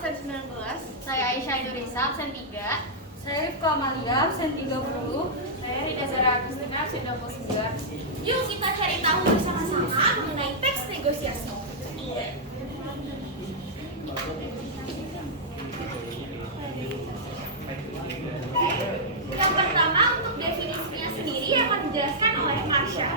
absen 19. Saya Aisyah Idurisa, absen 3. Saya Rifka Amalia, absen 30. Saya Rida Zara Agustina, absen 29. Yuk kita cari tahu bersama-sama mengenai teks negosiasi. Yang pertama untuk definisinya sendiri akan dijelaskan oleh Marsha.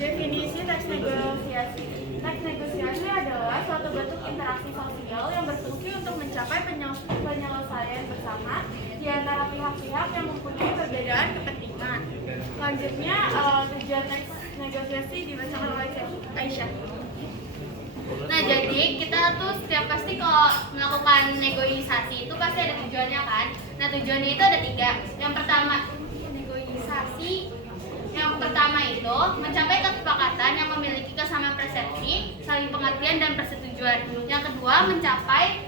Definisi teks negosiasi. Teks negosiasi adalah suatu bentuk interaksi sosial yang berfungsi untuk mencapai penyelesaian bersama di antara pihak-pihak yang mempunyai perbedaan kepentingan. Selanjutnya, tujuan teks negosiasi dibacakan oleh Aisyah. Nah, jadi kita tuh setiap pasti kalau melakukan negosiasi itu pasti ada tujuannya kan. Nah, tujuannya itu ada 3. Yang pertama, itu mencapai kesepakatan yang memiliki kesamaan persepsi, saling pengertian dan persetujuan. Yang kedua, mencapai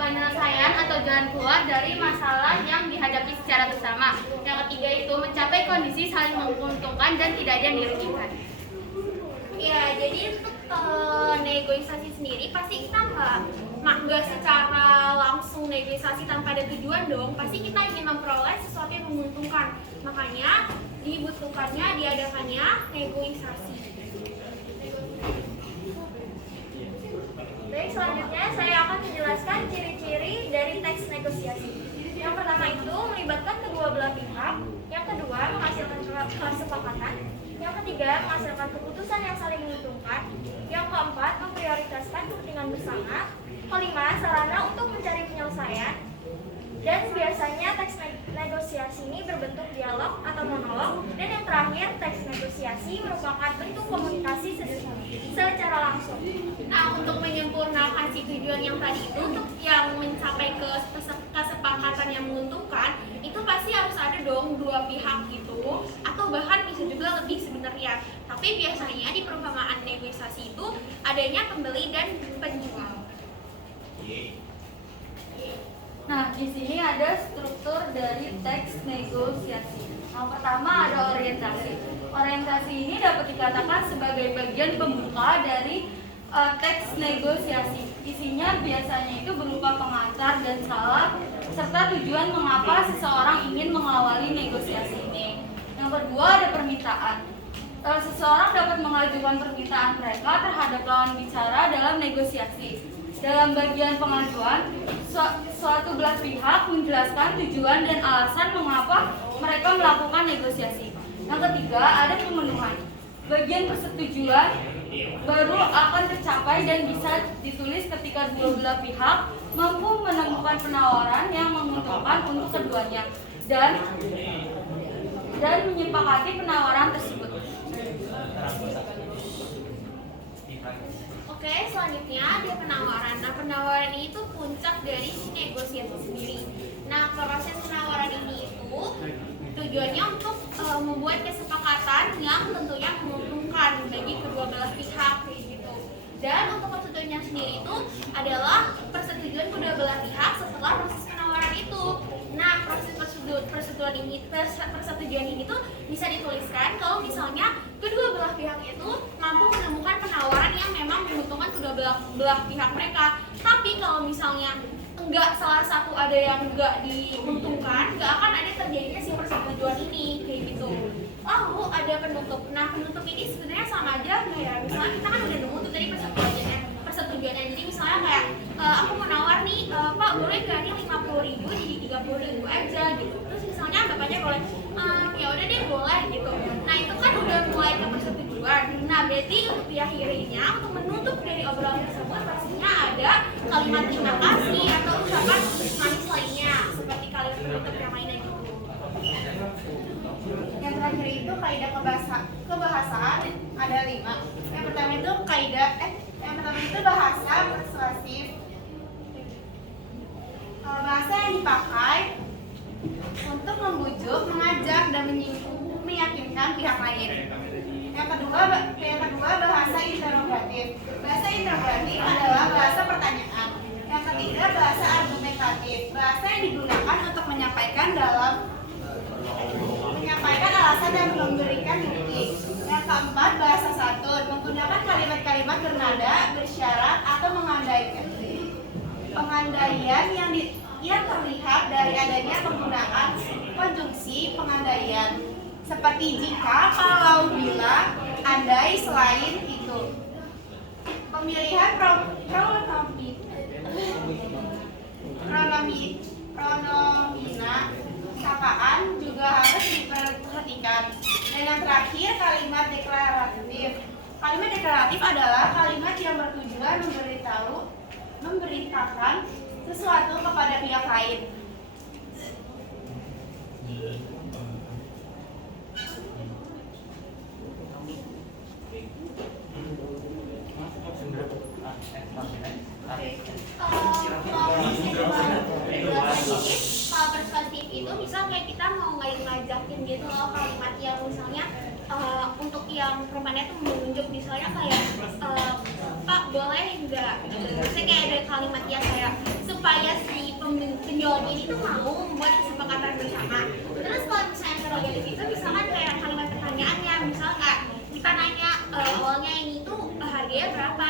penyelesaian atau jalan keluar dari masalah yang dihadapi secara bersama. Yang ketiga itu mencapai kondisi saling menguntungkan dan tidak ada yang dirugikan. Ya, jadi untuk negosiasi sendiri pasti kita nggak secara langsung negosiasi tanpa ada tujuan dong. Pasti kita ingin memperoleh sesuatu yang menguntungkan. Makanya dibutuhkannya diadakannya negosiasi. Baik, selanjutnya saya akan menjelaskan ciri-ciri dari teks negosiasi. Yang pertama itu melibatkan kedua belah pihak. Yang kedua, menghasilkan kesepakatan. Yang ketiga, menghasilkan keputusan yang saling menguntungkan. Yang keempat, memprioritaskan kepentingan bersama. Kelima, sarana untuk mencari penyelesaian. Dan biasanya teks negosiasi ini berbentuk dialog atau monolog. Dan yang terakhir, teks negosiasi merupakan bentuk komunikasi secara langsung. Nah, untuk menyempurnakan si tujuan yang tadi itu, untuk yang mencapai kesepakatan yang menguntungkan, itu pasti harus ada dong dua pihak gitu, atau bahkan bisa juga lebih sebenarnya. Tapi biasanya di perumpamaan negosiasi itu adanya pembeli dan penjual. Nah, di sini ada struktur dari teks negosiasi. Yang pertama ada orientasi. Orientasi ini dapat dikatakan sebagai bagian pembuka dari teks negosiasi. Isinya biasanya itu berupa pengantar dan salah serta tujuan mengapa seseorang ingin mengawali negosiasi ini. Yang kedua ada permintaan. Seseorang dapat mengajukan permintaan mereka terhadap lawan bicara dalam negosiasi. Dalam bagian pengajuan, suatu belah pihak menjelaskan tujuan dan alasan mengapa mereka melakukan negosiasi. Yang ketiga ada pemenuhan. Bagian persetujuan baru akan tercapai dan bisa ditulis ketika dua belah pihak mampu menemukan penawaran yang menguntungkan untuk keduanya dan menyepakati penawaran tersebut. Oke, selanjutnya ada penawaran. Nah, penawaran ini itu puncak dari si negosiasi sendiri. Nah, proses penawaran ini itu tujuannya untuk membuat kesepakatan yang tentunya menguntungkan bagi kedua belah pihak kayak gitu. Dan untuk persetujuannya sendiri itu adalah persetujuan kedua belah pihak setelah proses penawaran itu. Nah, proses persetujuan ini tuh bisa dituliskan kalau misalnya kedua belah pihak itu mampu menemukan penawaran yang memang menguntungkan kedua belah pihak mereka. Tapi kalau misalnya enggak, salah satu ada yang enggak diuntungkan, enggak akan ada terjadinya si persetujuan ini kayak gitu. Lalu ada penutup. Nah, penutup ini sebenarnya sama aja nggak ya? Misalnya kita kan udah nemu tuh tadi persetujuannya. Jadi misalnya kayak aku mau nawar nih, Pak boleh gak nih 50.000 jadi 30.000 aja gitu. Terus misalnya bapaknya boleh, ya udah deh boleh gitu. Nah, itu kan udah mulai ke persetujuan. Nah, berarti untuk diakhirinya, untuk menutup dari obrolan tersebut pastinya ada kalimat terima kasih atau ucapan manis lainnya seperti kalimat penutup yang lainnya gitu. Yang terakhir itu kaidah kebahasaan ada 5. Yang pertama itu bahasa persuasif. Bahasa yang dipakai untuk membujuk, mengajak dan meyakinkan pihak lain. Yang kedua bahasa interrogatif. Bahasa interrogatif adalah bahasa pertanyaan. Yang ketiga bahasa argumentatif. Bahasa yang digunakan untuk menyampaikan alasan dan memberikan bukti. Yang keempat bahasa satun, menggunakan kalimat-kalimat bernada, bersyarat atau mengandaikan Pengandaian yang terlihat dari adanya penggunaan konjungsi pengandaian seperti jika, kalau, bila, andai, selain itu. Pemilihan pronomina sakaan juga harus diperhatikan. Dan yang terakhir, kalimat deklaratif. Kalimat deklaratif adalah kalimat yang bertujuan memberitakan sesuatu kepada pihak lain. Kalau persuasif itu misal kayak kita mau ngajakin gitu loh kalimat yang misalnya untuk yang perempuannya tuh menunjuk misalnya kayak Pak boleh nggak gitu. Misalnya kayak ada kalimat yang kayak supaya si penjualnya ini tuh mau membuat kesepakatan bersama. Terus kalau misalnya interrogatif itu misalkan kayak kalimat pertanyaannya misal kayak kita nanya awalnya ini tuh harganya berapa.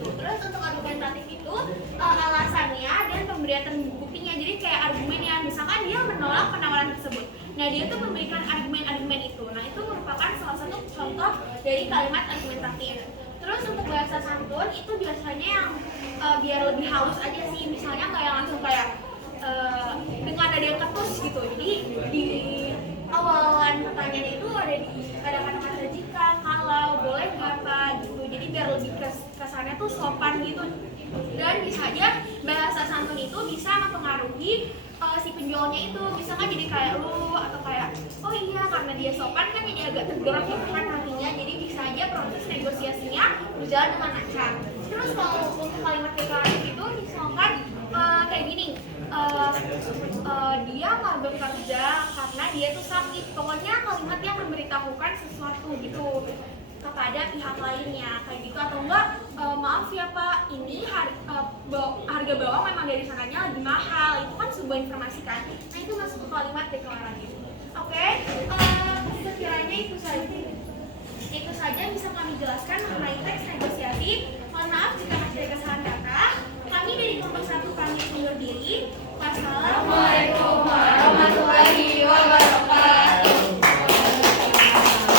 Terus untuk argumentatif itu alasannya dan pemberian buktinya, jadi kayak argumennya misalkan dia menolak penawaran tersebut. Nah dia tuh memberikan argumen-argumen itu. Nah itu merupakan salah satu contoh dari kalimat argumentatif. Terus untuk bahasa santun itu biasanya yang biar lebih halus aja sih, misalnya kayak langsung kayak dengan ada yang ketus gitu. Jadi di awalan pertanyaan itu ada kata-kata jika, kalau, boleh, apa gitu. Jadi biar lebih kesannya tuh sopan gitu. Dan bisa aja bahasa santun itu bisa mempengaruhi si penjualnya itu, misalkan jadi kayak lu atau kayak oh iya karena dia sopan kan jadi agak tergerak gitu kan hatinya, jadi bisa aja proses negosiasinya berjalan dengan lancar. Terus kalau untuk kalimat deklaratif itu misalkan kayak gini, dia nggak bekerja karena dia tuh sakit, pokoknya kalimat yang memberitahukan sesuatu gitu kepada pihak lainnya kayak gitu. Atau enggak maaf ya Pak, ini harga bawang memang dari sananya lebih mahal, itu kan sebuah informasi kan. Nah itu masuk ke kalimat deklaratif. Oke, sekiranya itu saja bisa kami jelaskan mengenai teks negosiasi. Mohon maaf jika masih ada kesalahan kata. Kami dari kelompok 1 kami undur diri.